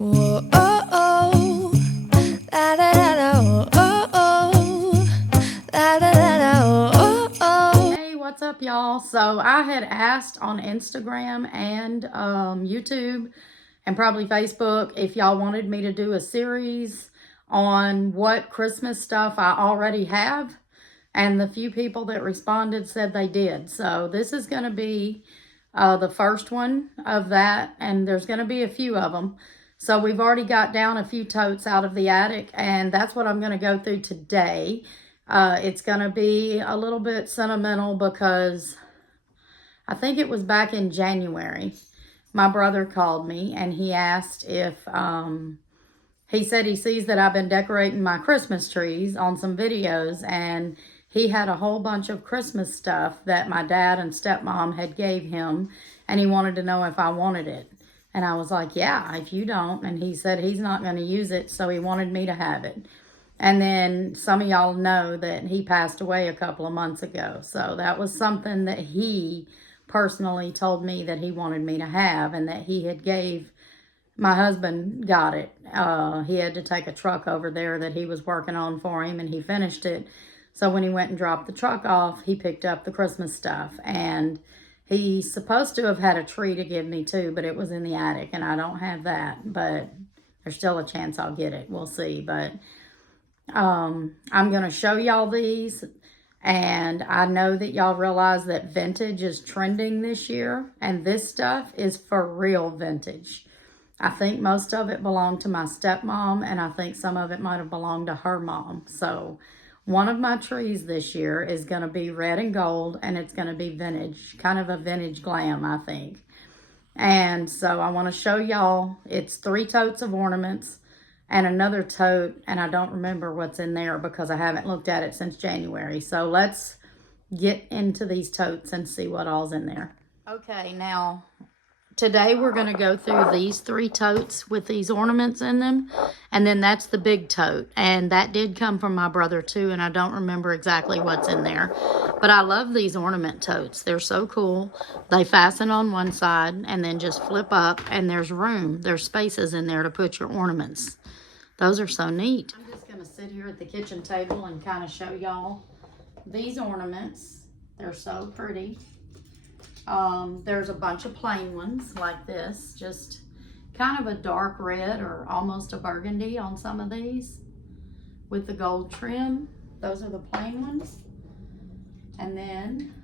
Whoa, oh, oh, la da da da, oh, oh, la da da da, oh, oh. Hey, what's up, y'all? So I had asked on Instagram and YouTube and probably Facebook if y'all wanted me to do a series on what Christmas stuff I already have. And the few people that responded said they did. So this is going to be the first one of that. And there's going to be a few of them. So we've already got down a few totes out of the attic. And that's what I'm going to go through today. It's going to be a little bit sentimental because I think it was back in January. My brother called me and he asked if, he said he sees that I've been decorating my Christmas trees on some videos, and he had a whole bunch of Christmas stuff that my dad and stepmom had gave him, and he wanted to know if I wanted it. And I was like, yeah, if you don't. And he said he's not going to use it, so he wanted me to have it. And then some of y'all know that he passed away a couple of months ago. So that was something that he personally told me that he wanted me to have, and that he had gave my husband got it. He had to take a truck over there that he was working on for him, and he finished it. So when he went and dropped the truck off, he picked up the Christmas stuff. And he's supposed to have had a tree to give me too, but it was in the attic, and I don't have that. But there's still a chance I'll get it. We'll see. But I'm going to show y'all these. And I know that y'all realize that vintage is trending this year. And this stuff is for real vintage. I think most of it belonged to my stepmom, and I think some of it might have belonged to her mom. So one of my trees this year is going to be red and gold, and it's going to be vintage, kind of a vintage glam, I think. And so I want to show y'all, it's 3 totes of ornaments and another tote, and I don't remember what's in there because I haven't looked at it since January. So let's get into these totes and see what all's in there. Okay, now today we're going to go through these 3 totes with these ornaments in them. And then that's the big tote. And that did come from my brother too. And I don't remember exactly what's in there. But I love these ornament totes. They're so cool. They fasten on one side and then just flip up. And there's room. There's spaces in there to put your ornaments. Those are so neat. I'm just going to sit here at the kitchen table and kind of show y'all these ornaments. They're so pretty. There's a bunch of plain ones like this, just kind of a dark red or almost a burgundy on some of these with the gold trim. Those are the plain ones. And then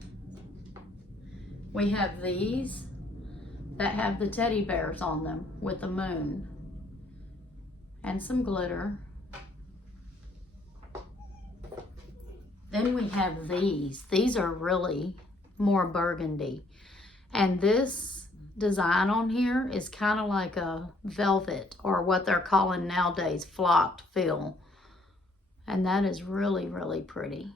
we have these that have the teddy bears on them with the moon and some glitter. Then we have these. These are really more burgundy. And this design on here is kind of like a velvet, or what they're calling nowadays flocked fill. And that is really, really pretty.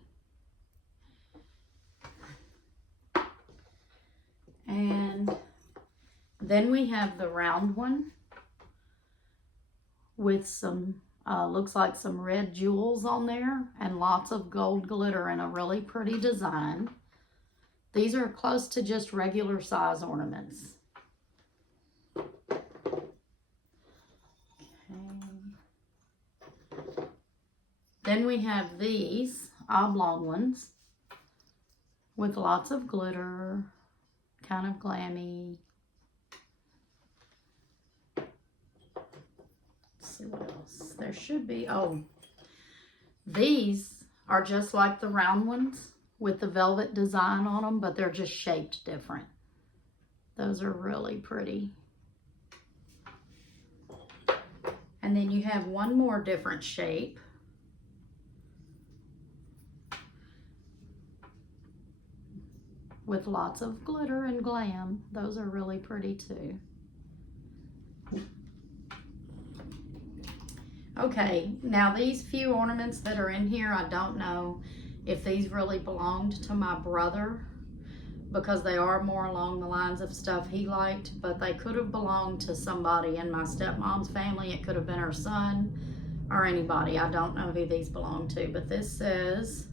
And then we have the round one with some, looks like some red jewels on there and lots of gold glitter and a really pretty design. These are close to just regular size ornaments. Okay. Then we have these oblong ones with lots of glitter, kind of glammy. Let's see what else. There should be, oh, these are just like the round ones with the velvet design on them, but they're just shaped different. Those are really pretty. And then you have one more different shape. With lots of glitter and glam. Those are really pretty too. Okay, now these few ornaments that are in here, I don't know if these really belonged to my brother, because they are more along the lines of stuff he liked, but they could have belonged to somebody in my stepmom's family. It could have been her son or anybody. I don't know who these belong to, but this says,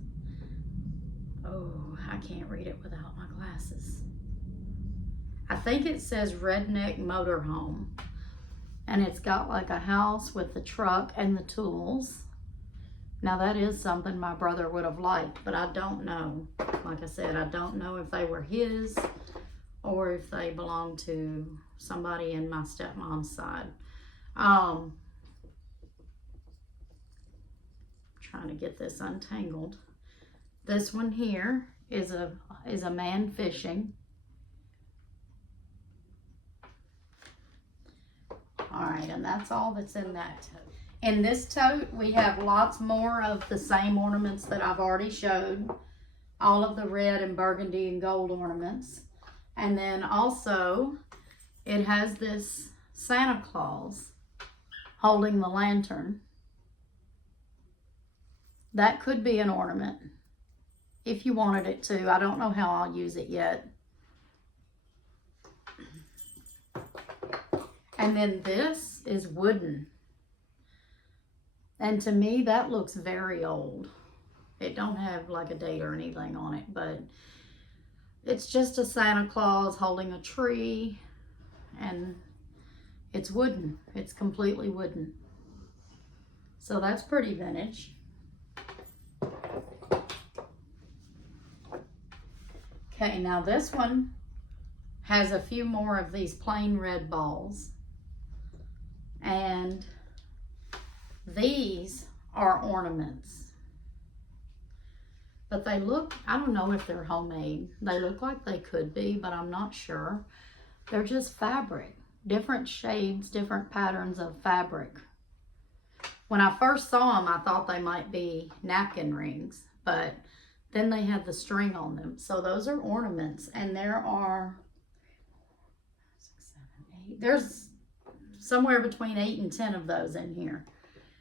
oh, I can't read it without my glasses. I think it says Redneck Motorhome. And it's got like a house with the truck and the tools. Now that is something my brother would have liked, but I don't know. Like I said, I don't know if they were his or if they belong to somebody in my stepmom's side. Trying to get this untangled. This one here is a man fishing. All right, and that's all that's in that tote. In this tote, we have lots more of the same ornaments that I've already showed. All of the red and burgundy and gold ornaments. And then also, it has this Santa Claus holding the lantern. That could be an ornament if you wanted it to. I don't know how I'll use it yet. And then this is wooden. And to me, that looks very old. It don't have like a date or anything on it, but it's just a Santa Claus holding a tree, and it's wooden. It's completely wooden. So that's pretty vintage. Okay, now this one has a few more of these plain red balls. And these are ornaments. But they look, I don't know if they're homemade. They look like they could be, but I'm not sure. They're just fabric. Different shades, different patterns of fabric. When I first saw them, I thought they might be napkin rings, but then they had the string on them. So those are ornaments, and there are 6, 7, 8. There's somewhere between 8 and 10 of those in here.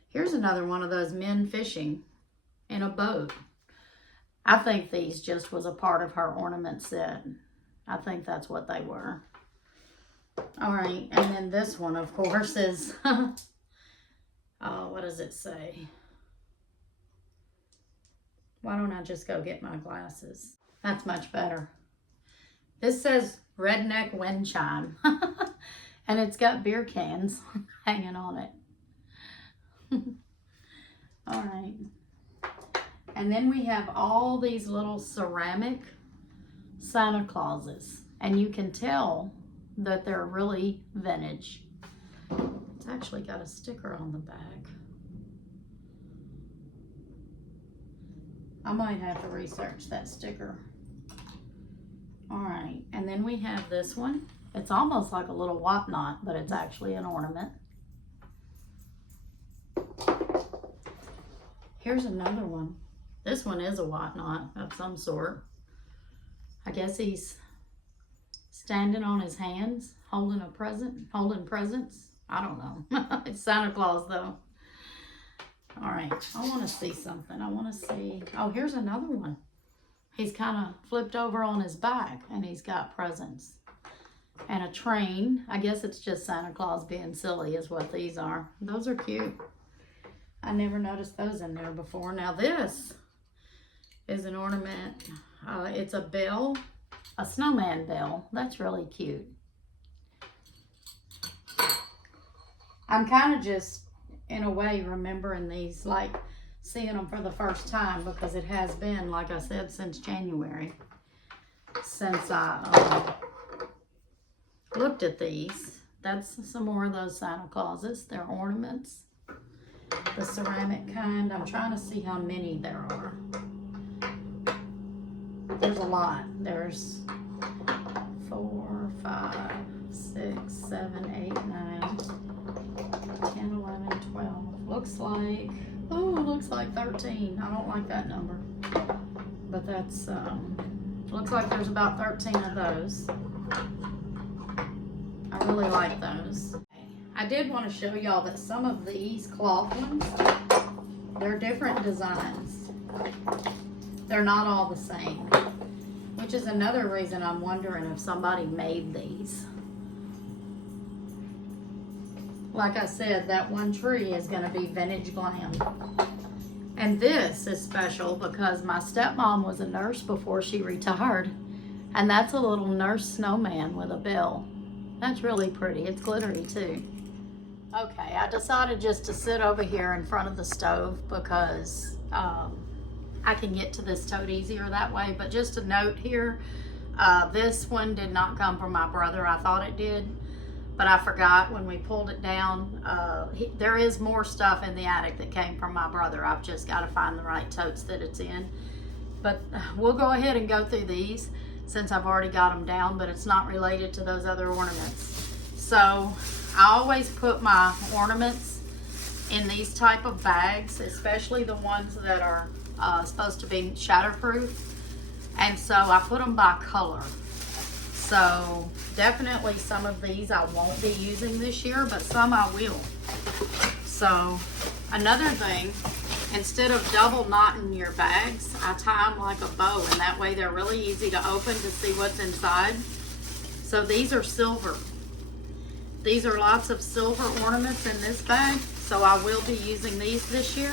Here's another one of those men fishing in a boat. I think these just was a part of her ornament set. I think that's what they were. All right, and then this one, of course, is, what does it say? Why don't I just go get my glasses? That's much better. This says Redneck Wind Chime. And it's got beer cans hanging on it. All right. And then we have all these little ceramic Santa Clauses. And you can tell that they're really vintage. It's actually got a sticker on the back. I might have to research that sticker. All right, and then we have this one. It's almost like a little whatnot, but it's actually an ornament. Here's another one. This one is a whatnot of some sort. I guess he's standing on his hands, holding a present, holding presents. I don't know. It's Santa Claus though. All right, I want to see something. I want to see, oh, here's another one. He's kind of flipped over on his back and he's got presents. And a train. I guess it's just Santa Claus being silly is what these are. Those are cute. I never noticed those in there before. Now this is an ornament. It's a bell, a snowman bell. That's really cute. I'm kind of just, in a way, remembering these, like seeing them for the first time, because it has been, like I said, since January, since I looked at these. That's some more of those Santa Clauses. They're ornaments, the ceramic kind. I'm trying to see how many there are. There's a lot. There's 4, 5, 6, 7, 8, 9, 10, 11, 12. Looks like, oh, it looks like 13. I don't like that number. But that's, looks like there's about 13 of those. I really like those. I did want to show y'all that some of these cloth ones, they're different designs. They're not all the same, which is another reason I'm wondering if somebody made these. Like I said, that one tree is going to be vintage glam. And this is special because my stepmom was a nurse before she retired. And that's a little nurse snowman with a bell. That's really pretty. It's glittery too. Okay, I decided just to sit over here in front of the stove because I can get to this tote easier that way. But just a note here, this one did not come from my brother. I thought it did, but I forgot when we pulled it down. There is more stuff in the attic that came from my brother. I've just got to find the right totes that it's in. But we'll go ahead and go through these since I've already got them down, but it's not related to those other ornaments. So I always put my ornaments in these type of bags, especially the ones that are supposed to be shatterproof. And so I put them by color. So definitely some of these I won't be using this year, but some I will. So another thing, instead of double knotting your bags, I tie them like a bow, and that way they're really easy to open to see what's inside. So these are silver. These are lots of silver ornaments in this bag, so I will be using these this year.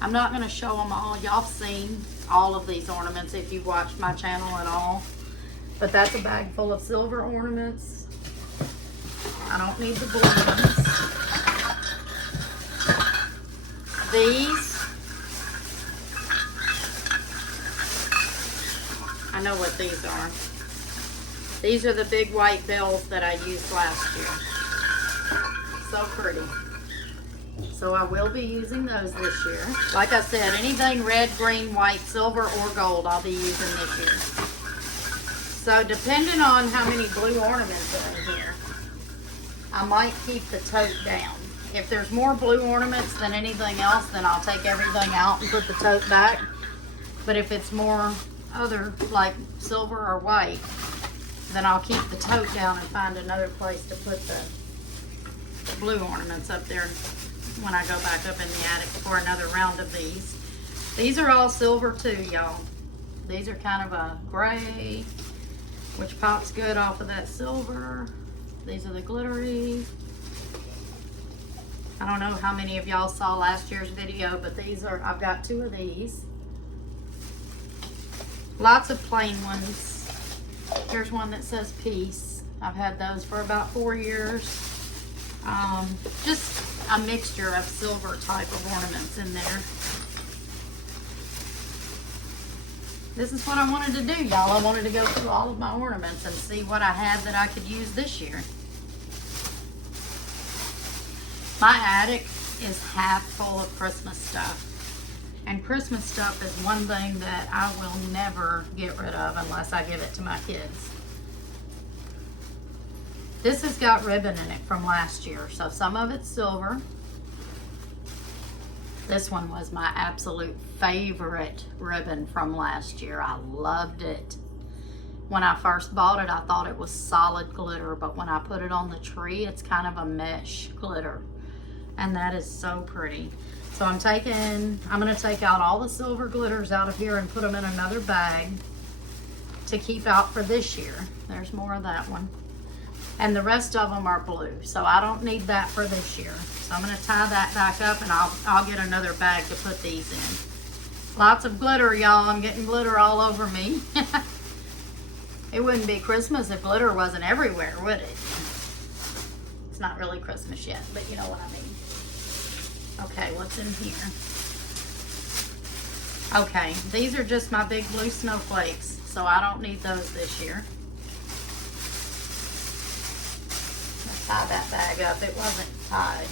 I'm not going to show them all. Y'all seen all of these ornaments if you've watched my channel at all. But that's a bag full of silver ornaments. I don't need the blue ones. These, I know what these are. These are the big white bells that I used last year. So pretty. So I will be using those this year. Like I said, anything red, green, white, silver, or gold, I'll be using this year. So depending on how many blue ornaments are in here, I might keep the tote down. If there's more blue ornaments than anything else, then I'll take everything out and put the tote back. But if it's more other, like silver or white, then I'll keep the tote down and find another place to put the blue ornaments up there when I go back up in the attic for another round of these. These are all silver too, y'all. These are kind of a gray, which pops good off of that silver. These are the glittery. I don't know how many of y'all saw last year's video, but these are, I've got 2 of these. Lots of plain ones. Here's one that says peace. I've had those for about 4 years. Just a mixture of silver type of ornaments in there. This is what I wanted to do, y'all. I wanted to go through all of my ornaments and see what I had that I could use this year. My attic is half full of Christmas stuff. And Christmas stuff is one thing that I will never get rid of unless I give it to my kids. This has got ribbon in it from last year, so some of it's silver. This one was my absolute favorite ribbon from last year. I loved it. When I first bought it, I thought it was solid glitter, but when I put it on the tree, it's kind of a mesh glitter. And that is so pretty. So I'm going to take out all the silver glitters out of here and put them in another bag to keep out for this year. There's more of that one. And the rest of them are blue, so I don't need that for this year. So I'm going to tie that back up, and I'll get another bag to put these in. Lots of glitter, y'all. I'm getting glitter all over me. It wouldn't be Christmas if glitter wasn't everywhere, would it? It's not really Christmas yet, but you know what I mean. Okay, what's in here? Okay, these are just my big blue snowflakes, so I don't need those this year. Let's tie that bag up. It wasn't tied.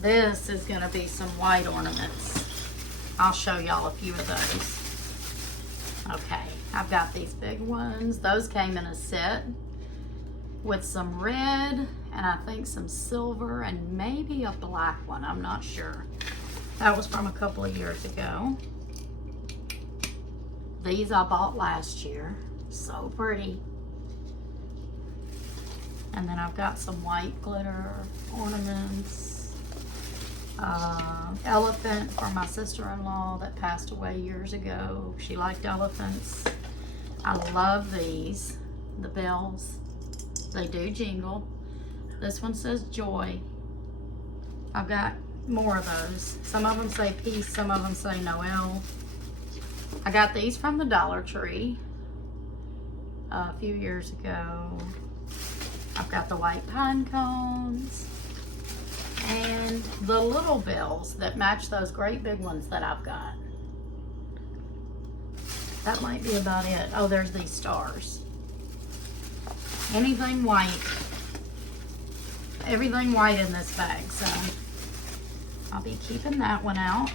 This is going to be some white ornaments. I'll show y'all a few of those. Okay, I've got these big ones. Those came in a set with some red and I think some silver and maybe a black one. I'm not sure. That was from a couple of years ago. These I bought last year. So pretty. And then I've got some white glitter ornaments. Elephant for my sister-in-law that passed away years ago. She liked elephants. I love these. The bells. They do jingle. This one says joy. I've got more of those. Some of them say peace. Some of them say Noel. I got these from the Dollar Tree. a few years ago. I've got the white pine cones and the little bells that match those great big ones that I've got. That might be about it. Oh, there's these stars. Anything white. Everything white in this bag, so I'll be keeping that one out.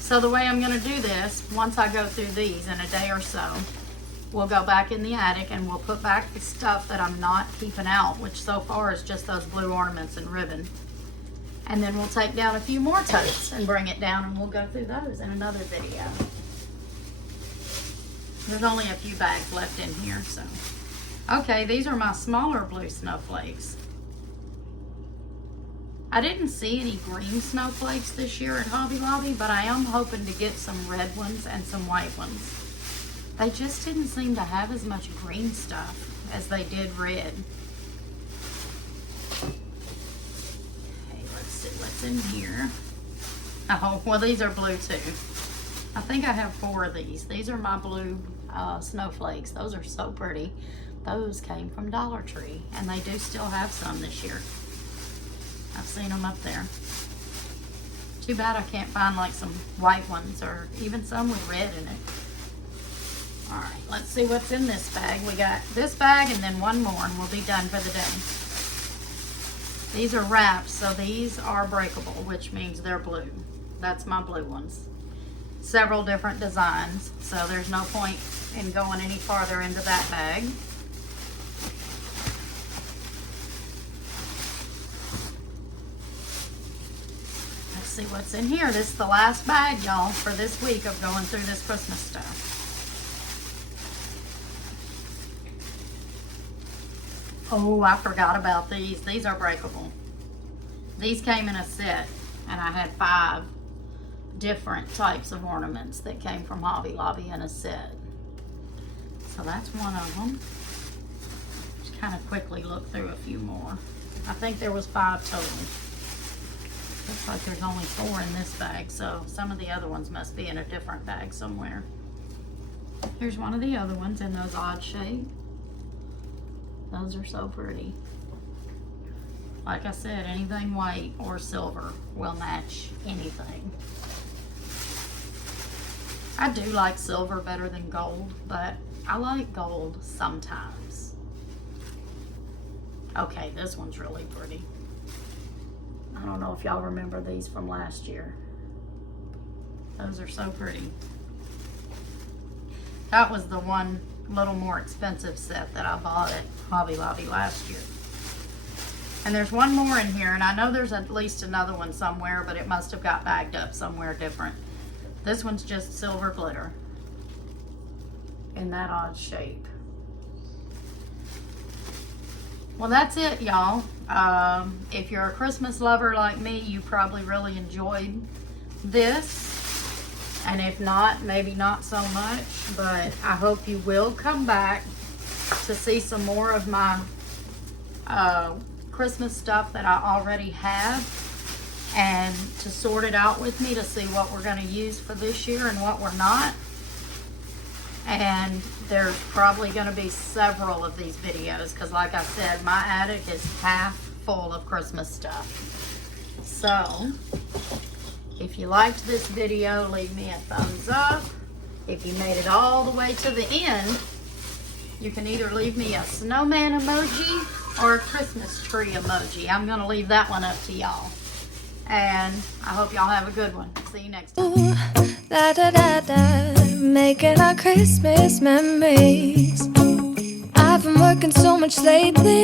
So the way I'm going to do this, once I go through these in a day or so, we'll go back in the attic and we'll put back the stuff that I'm not keeping out, which so far is just those blue ornaments and ribbon. And then we'll take down a few more totes and bring it down, and we'll go through those in another video. There's only a few bags left in here, so. Okay, these are my smaller blue snowflakes. I didn't see any green snowflakes this year at Hobby Lobby, but I am hoping to get some red ones and some white ones. They just didn't seem to have as much green stuff as they did red. Okay, let's see what's in here. Oh, well, these are blue too. I think I have 4 of these. These are my blue snowflakes. Those are so pretty. Those came from Dollar Tree, and they do still have some this year. I've seen them up there. Too bad I can't find like some white ones or even some with red in it. All right, let's see what's in this bag. We got this bag and then one more, and we'll be done for the day. These are wraps, so these are breakable, which means they're blue. That's my blue ones. Several different designs, so there's no point in going any farther into that bag. Let's see what's in here. This is the last bag, y'all, for this week of going through this Christmas stuff. Oh, I forgot about these. These are breakable. These came in a set, and I had 5 different types of ornaments that came from Hobby Lobby in a set. So that's one of them. Just kind of quickly look through a few more. I think there was 5 total. Looks like there's only 4 in this bag, so some of the other ones must be in a different bag somewhere. Here's one of the other ones in those odd shapes. Those are so pretty. Like I said, anything white or silver will match anything. I do like silver better than gold, but I like gold sometimes. Okay, this one's really pretty. I don't know if y'all remember these from last year. Those are so pretty. That was the one little more expensive set that I bought at Hobby Lobby last year. And there's one more in here, and I know there's at least another one somewhere, but it must have got bagged up somewhere different. This one's just silver glitter in that odd shape. Well, that's it, y'all. If you're a Christmas lover like me, you probably really enjoyed this. And if not, maybe not so much, but I hope you will come back to see some more of my Christmas stuff that I already have, and to sort it out with me to see what we're going to use for this year and what we're not. And there's probably going to be several of these videos because, like I said, my attic is half full of Christmas stuff. So if you liked this video, leave me a thumbs up. If you made it all the way to the end, you can either leave me a snowman emoji or a Christmas tree emoji. I'm going to leave that one up to y'all. And I hope y'all have a good one. See you next time. Ooh, da da da da, making our Christmas memories. I've been working so much lately.